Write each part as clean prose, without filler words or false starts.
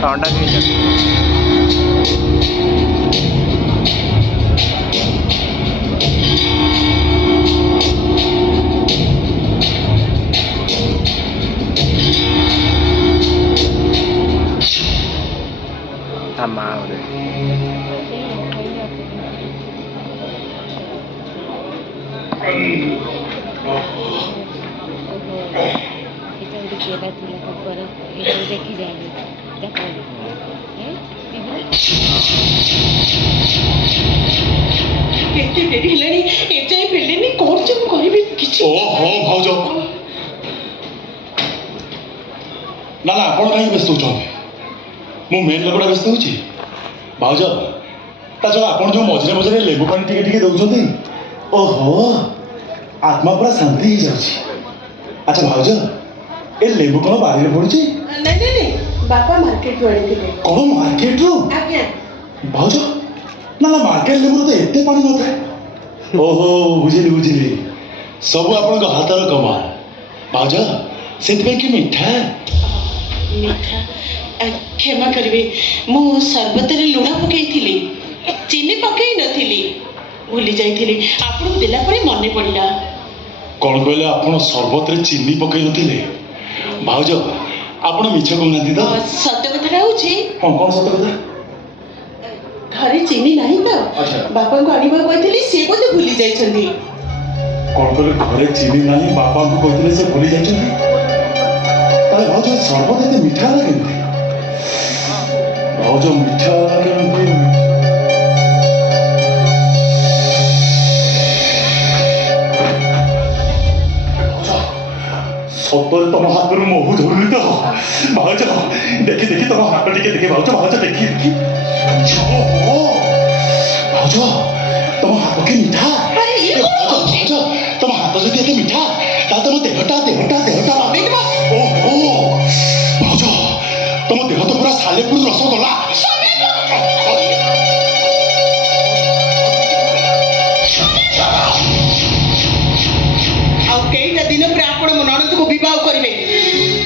ठंडा madre. देखी जाएगी केते डेरी हेलानी एजाई फेलेनी कोन जे मु करिबी किछि ओहो भाउज ना ना आपण काई व्यस्त होछो मु मेन लोकड़ा व्यस्त होछि भाउज ता जो आपण जो मझरे मझरे लेबू पानी टिके टिके दउछंती ओहो आत्मा पूरा शांति हो जाउछि अच्छा भाउज ए लेबू कोन बारी रे पड़छि नहीं नहीं नहीं बापा मार्केट रो आनी थे कोन मार्केट रो आज्ञा भाउज ना ना मार्केट लेबू तो एते पानी न थाए ओहो बुझिली बुझिली सब आपण को हाथर कमाल भाउज सेति कि मीठा मीठा क्षमा करिवे मु सर्बत रे लुणा पकेइथिली चीनी पकेइ नथिली भूली जाइथिली आपन देला परे मने पड़ला कौन कहले आपण सर्बत रे चीनी पकई नथिले भाउज आपण मिछ कहनाती तो सत्य कथा होची हां कौन सत्य कथा घरे चीनी नहीं तो अच्छा बापा को आनिबा कहथिली से बोले भूली जाइछंती कौन कहले घरे चीनी नहीं बापा को कहथिले से भूली जाइछंती ताले भाउज सर्बत एते मीठा लागे भाउज मीठा लागे सतरे तुम हाथ में महू धरुली तो भाउज देखी देखी तुम हाथ टिके देखे भाउज भाउज देखी देखी भाउज तुम हाथ के मीठा भाउज तुम हाथ जो एते मीठा ता तुम देहटा ओहो भाउज तुम देह तो पूरा सालेपुर रसगोल्ला केईटा दिन पर आपण मो ननद को विवाह करिवे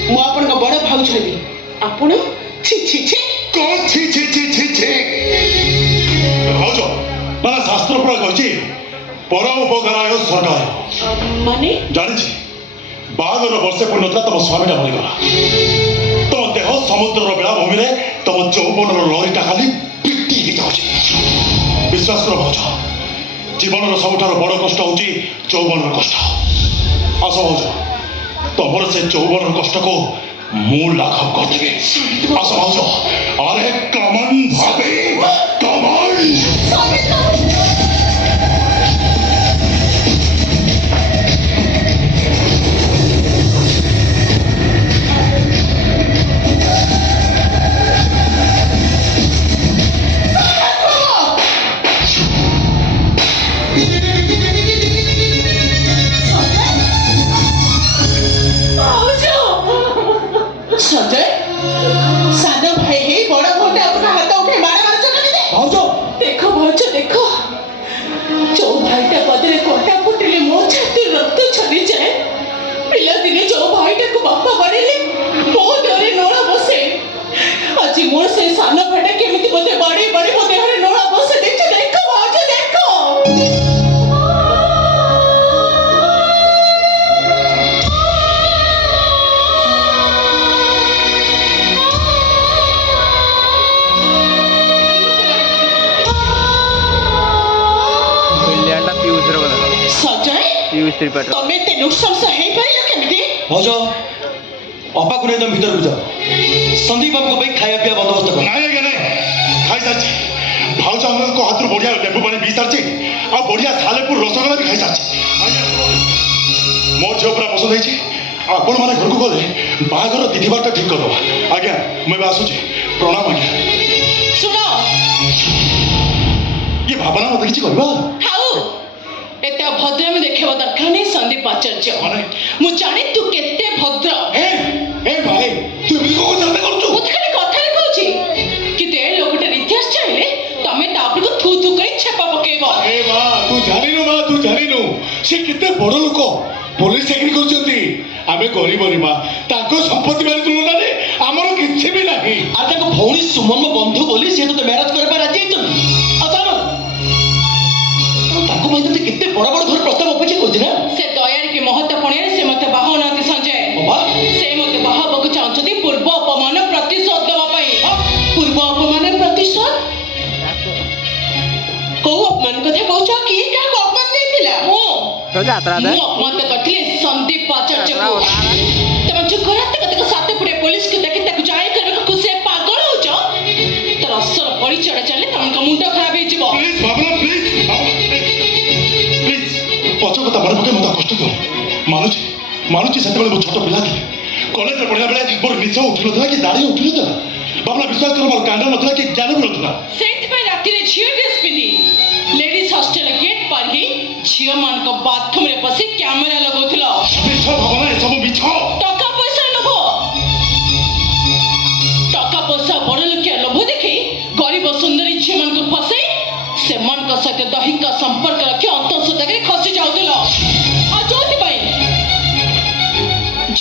मु आपण को बड़ भाउ छबी आपण छी छी छी को छी छी छी छी छी भाउज माने शास्त्र पर कहछि पर उपकाराय स्वर्गाय माने जानि छी बागर वर्षे पर नतला तम स्वामीटा मरि गला तम देह समुद्र बेला भूमि रे तम चौबन लहरीटा खाली पिटी ही जाउछि विश्वास कर भाउज जीवन सबुठार बड़ कष्ट होछि चौबन कष्ट आस भाउज तमर से चौबन कष्ट को मु लाघव करदेबे आस भाउज अरे कमन भाभी कमन संजय सादा भाई हे बड़ा मोटा अपना हाथ उठे मारे मारे चला दे भाउज देखो जो भाईटा बदले कोटा फुटले मो छाती रक्त छली जाए पिला दिने जो भाईटा को बापा बड़ेले मो देहरे नोळा बसे আজি मोर से साना भाईटा केमिति बदे बड़ी बड़ी मो देहरे नोळा बसे देखो भाउज देखो तमे ते नुकसानसा हे पाइलो केमिति भाउज अपा को तुम भीतर को जाओ संदीप बाबू को खाया पिया बंदोबस्त कर नहीं आगे नहीं खाई सारछि भाउज हम को हाथ बढ़िया लेबू पानी पी सारछि आ बढ़िया सालेपुर रसगोल्ला भी खाई सारछि मोर झियो पूरा पसंद होइछि आपण माने घर को गले बागर तिथि बारटा ठीक कर दवा आज्ञा मैं आसुछि प्रणाम आज्ञा सुनो ये भावना मत किछि कहबा हाउ एते भद्र में देखेबा दरकार नहीं संदीप आचार्य मु जाने तू केते भद्र ए भाई तू भी को जानते कर तू मत खाली कथा रे कहूची कि ते लोकटे इतिहास चाहिले तमे तापर को थू थू करी छेपा पकेबो ए बा तू जानि न बा तू जानिनु से केते बड़ लोक पुलिस चाकरी करछंती आमे गरीबनी मां ताको संपत्ति बारे तुलना रे हमर किछि भी नाही আর তাকে ভৌণী সুমন বন্ধু বলি সে তো ম্যারেজ করবা রাজি হইছন আতাম তাকে ভাই তো কেতে বড় বড় ঘর প্রস্তাব অপেক্ষা করছি না ସେ ଦୟାରେ କି ମହତ୍ତ୍ୱପଣରେ ସେ ମୋତେ ବାହା ହଉନାହାନ୍ତି ସଞ୍ଜୟ বাবা ସେ ମୋତେ ବାହା ହେବାକୁ ଚାହୁଁଛନ୍ତି ପୂର୍ବ ଅପମାନ ପ୍ରତିଶୋଧ ଦେବା ପାଇଁ ପୂର୍ବ ଅପମାନ ପ୍ରତିଶୋଧ କୋଉ ଅପମାନ କଥା କହୁଛ କିଏ କାହାକୁ ଅପମାନ ଦେଇଥିଲା ମୁଁ ଅପମାନ କରିଥିଲି ସନ୍ଦୀପ ଆଚାର୍ଯ୍ୟକୁ ତମେ ଯୋଉ କରାତ୍ମକ ସାତ ପୁଡେ ପୋଲିସକୁ ଦେଖି ତାକୁ ଜାଣି କରିବାକୁ ଖୁସି ପାଗଳ ହଉଛ ତାର ଅସଲ ପରିଚୟ ଚାଲିଲେ ତମଙ୍କ ମୁଣ୍ଡ ଖରାପ ହେଇଯିବ प्लीज बाबला प्लीज प्लीज पछ कथा मन पके मत कष्ट दो मानुची मानुची सेते बेले मो छोट पिला थी कॉलेज रे पढिया बेले मोर निश उठिलो था कि दाढ़ी उठिलो था बाबला विश्वास कर मोर कांड नथला कि ज्ञान भी नथला ସେଇଥିପାଇଁ ରାତିରେ ଝିଅ ଡ୍ରେସ୍ ପିନ୍ଧି ଲେଡିଜ୍ ହଷ୍ଟେଲ ଗେଟ୍ ପାର ହେଇ ଝିଅମାନଙ୍କ ବାଥରୁମରେ ବସି କ୍ୟାମେରା ଲଗାଉଥିଲ मिछ भावना ए सब मिछ ଟଙ୍କା ପଇସା ଲୋଭ ଟଙ୍କା ପଇସା ବଡ଼ ଲୋକିଆ ଲୋଭ ଦେଖି ଗରିବ ସୁନ୍ଦରୀ ଝିଅମାନଙ୍କୁ ଫସାଇ ସେମାନଙ୍କ ସହିତ ଦୈହିକ ସମ୍ପର୍କ ରଖି ଅନ୍ତଃସତ୍ତ୍ୱାରେ ଖସି ଯାଉଥିଲ ଆଉ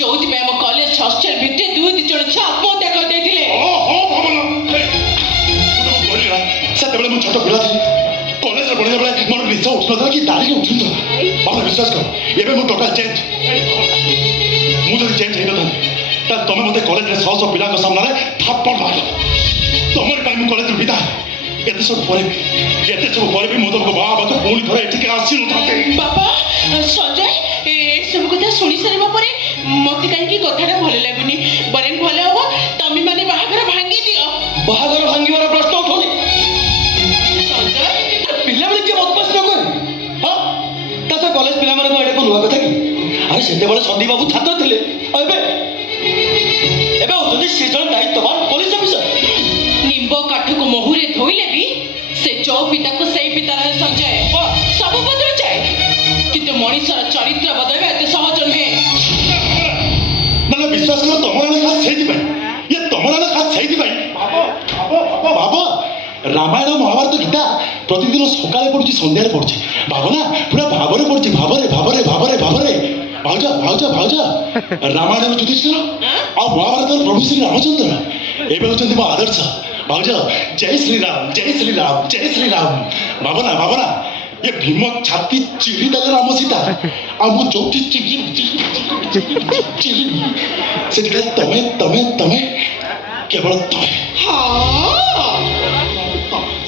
ଯୋଉଥିପାଇଁ ଆମ କଲେଜ ହଷ୍ଟେଲ ଭିତରେ ଦୁଇ ଜଣ ଛୁଆ ଆତ୍ମହତ୍ୟା କରିଦେଇଥିଲେ ओ हो भावना मुझे बोलिला सेते बेले मो छोट पिला थी कॉलेज रे पढिया बेले मोर निश उठिलो था कि दाढ़ी उठिलो था बाबला विश्वास कर एबे मो टोटल चेंज मु जदी चेंज हेलो था ता तमे मते कॉलेज रे 100 पिला को सामने रे थप्पड़ मारलो तमर टाइम कॉलेज रे विदा एते सब परे भी मो तुमको बाबा को पुणी थरे एठी के आसी नथाते बाबा सञ्जय ଏସବୁ କଥା ଶୁଣି ସାରିବା ପରେ ମୋତେ କାହିଁକି କଥାଟା ଭଲ ଲାଗୁନି ବରଂ ଭଲ ହବ ତମେ ମାନେ ବାହାଘର ଭାଙ୍ଗି ଦିଅ ବାହାଘର ଭାଙ୍ଗିବାର ପ୍ରଶ୍ନ ଉଠୁନି ସଞ୍ଜୟ ପିଲାବେଳେ କିଏ ବଦମାସ ନ କରେ ହଁ ତା ସହ କଲେଜ ପିଲାମାନଙ୍କୁ ଏଇଟା କଣ ନୂଆ କଥା କି ଆରେ ସେତେବେଳେ ସନ୍ଦୀପ ବାବୁ ଛାତ୍ର ଥିଲେ ଆଉ ଏବେ ହଉଛନ୍ତି ସେ ଜଣେ ଦାୟିତ୍ୱବାନ ପୋଲିସ ଅଫିସର ନିମ୍ବ କାଠକୁ ମହୁରେ ଧୋଇଲେ ବି ସେ ଯୋଉ ପିତାକୁ ସେଇ ପିତା ରହେ ସଞ୍ଜୟ ସବୁ ବଦଳିଯାଏ କିନ୍ତୁ ମଣିଷର ଚରିତ୍ର ବଦଳିବା ଏତେ ସହଜ ନୁହେଁ ମାନେ ବିଶ୍ୱାସ କର ତମର ଖାସ ସେଇଥିପାଇଁ ଇଏ ତମର ଖାସ ସେଇଥିପାଇଁ ବାବା ରାମାୟଣ ମହାଭାରତ ଗୀତା ପ୍ରତିଦିନ ସକାଳେ ପଢୁଛି ସନ୍ଧ୍ୟାରେ ପଢୁଛି ଭାବନା ପୁରା ଭାବରେ ପଢୁଛି ଭାବରେ ଭାଉଜ ରାମାୟଣର ଯୁଧିଷ୍ଠିର ଆଉ ମହାଭାରତର ପ୍ରଭୁ ଶ୍ରୀ ରାମଚନ୍ଦ୍ର ଏବେ ହଉଛନ୍ତି ମୋ ଆଦର୍ଶ ଭାଉଜ ଜୟ ଶ୍ରୀରାମ ଭାବନା ये भीम छाती चिरी देले राम सीता आ मु जोटी चिरी से तमे केवल तमे हाँ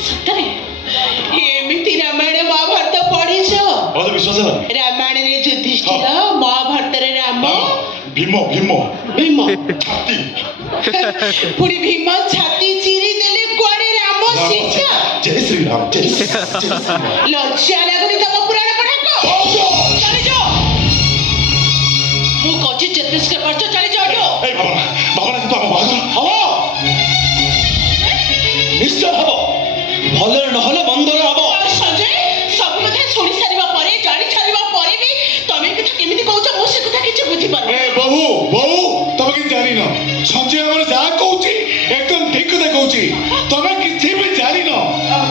सତରେ ଏମିତି ରାମାୟଣ ମହାଭାରତ ପଢିଛ और विश्वास है ରାମାୟଣରେ ଯୁଧିଷ୍ଠିର ମହାଭାରତରେ ରାମ भीम छाती ପୁଣି ଭୀମ ଛାତି ଚିରି ଦେଲେ କୁଆଡେ ରାମ ସୀତା जय श्री राम ଲଜ୍ଜା ଲାଗୁନି ତମ ପୁରାଣ ପଢାକୁ ଚାଲିଯାଅ ମୁଁ କହୁଛି ଛତିଶଗଡ଼ ପାଠ ଚାଲିଯାଅ ए भावना तो हम बाहर ହବ ନିଶ୍ଚୟ ହବ ଭଲରେ ନହେଲେ ମନ୍ଦରେ ହବ ସଞ୍ଜୟ ସବୁ କଥା ଶୁଣି ସାରିବା ପରେ ଜାଣି ସାରିବା ପରେ ବି ତମେ କଥା କେମିତି କହୁଛ ମୁଁ ସେ କଥା କିଛି ବୁଝିପାରୁନି ए बहु तमे कि जानी न संजय हमर जा कहूची एकदम ठीक କଥା कहूची तमे किछि भी जानी न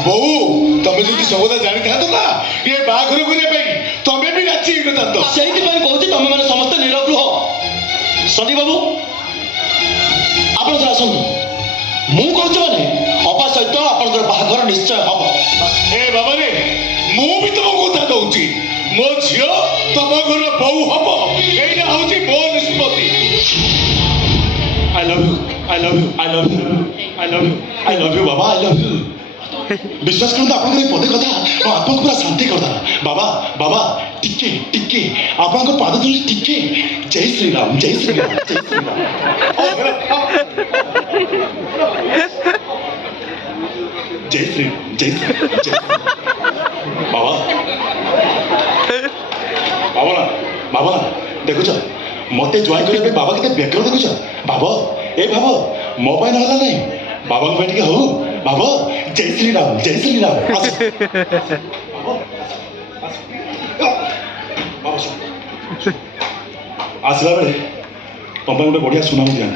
बहु तमे जदी सबदा जानी था ना ये बाघर करे भाई तमे भी नाची न ता ସେଇଥିପାଇଁ କହୁଛି ତମେ ମାନେ ସମସ୍ତେ ନିରବ ରୁହ ସନ୍ଦୀପ ବାବୁ ଆପଣ ତ ଆସନ୍ତୁ ମୁଁ କହୁଛି ମାନେ ଅପା ସହିତ ଆପଣଙ୍କର ବାହାଘର ନିଶ୍ଚୟ ହବ ए बाबा रे मु भी तुम কথা कहूची मो झियो तम घर बहु हबो एइना होची मो निष्पत्ति I love you Baba I love you विश्वास करते आपन पदे कथा मो आत्मा पूरा शांति करदा बाबा टिके आपन पाद धरि टिके जय श्री राम जय श्री बाबा देखुच मते जॉइन करे बाबा केते बेकर देखुच बाबा ए बाबा मोबाइल होला नहीं बाबा को बैठ के हो बाबा जय श्री राम आसला बेले तुम गोटे बढ़िया सुना मुझे जानी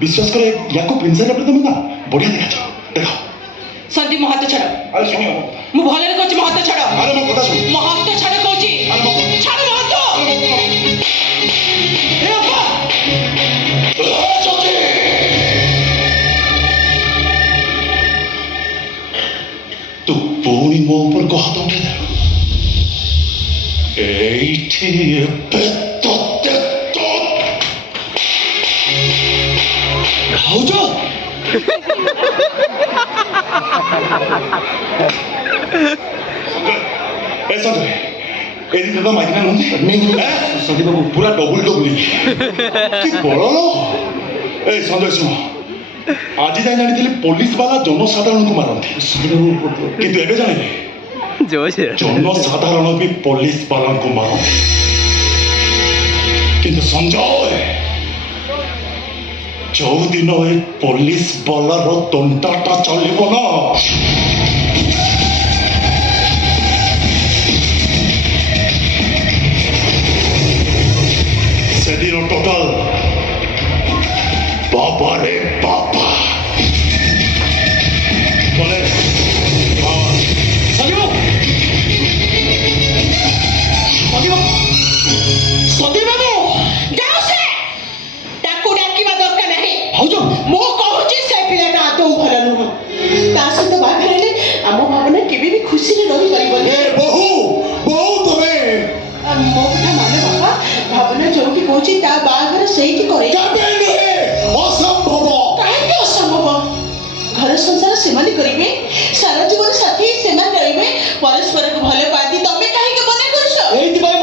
विश्वास करे या प्रिंसिपल तुम ना बढ़िया देखा देखो सन्दीप ମୋ ହାତ ଛାଡ଼ अरे सुनियो ମୁଁ ଭଲରେ କହୁଛି ମୋ ହାତ ଛାଡ଼ अरे मो कथा सुन ମୋ ହାତ এইଠି ଏବେ ତତେ ଭାଉଜ ଏ ସଞ୍ଜୟ ଏଠି ତ ମାଇକିନା ନୁହନ୍ତି ସନ୍ଦୀପ ବାବୁ ପୁରା ଡବୁଲ ଡବୁଲ କି ବଳ ଏ ସଞ୍ଜୟ ଶୁଣ ଆଜି ଯାଇ ଜାଣିଥିଲି ପୋଲିସ ବାଲା ଜନସାଧାରଣଙ୍କୁ ମାରନ୍ତି କିନ୍ତୁ ଏବେ ଜାଣିଲେ ଜନସାଧାରଣ ବି ପୋଲିସ ବାଲାଙ୍କୁ ମାରନ୍ତି କିନ୍ତୁ ସଞ୍ଜୟ ଯୋଉଦିନ ଏ ପୋଲିସ ବାଲାର ତଣ୍ଟାଟା ଚାଲିବ ନା ସେଦିନ ଟୋଟାଲ ବାବାରେ ବାବା বলে ସନ୍ଦୀପ ସନ୍ଦୀପ ସନ୍ଦୀପ ବାବୁ ଯାଉ ସେ ତାକୁ ଡାକିବା ଦରକାର ନାହିଁ ଭାଉଜ ମୁଁ କହୁଛି ସେ ପିଲାଟା ଆଦୌ ଭଲ ନୁହଁ ତା ସହିତ ବାହାଘର ହେଲେ ଆମ ଭାବନା କେବେ ବି ଖୁସିରେ ରହିପାରିବନି ବହୁ ବହୁ ତମେ ମୋ କଥା ମାନେ ବାପା ଭାବନା ଯୋଉଠି କହୁଛି ତା ବାହାଘର ସେଇଠି କରେ ଅସମ୍ଭବ କାହିଁକି ଅସମ୍ଭବ ଘର ସଂସାର ସେମାନେ କରିବେ ସାରା ଜୀବନ ସାଥୀ ସେମାନେ ରହିବେ ପରସ୍ପରକୁ ଭଲ ପାଆନ୍ତି ତମେ କାହିଁକି ମନା କରୁଛ ଏଇଥିପାଇଁ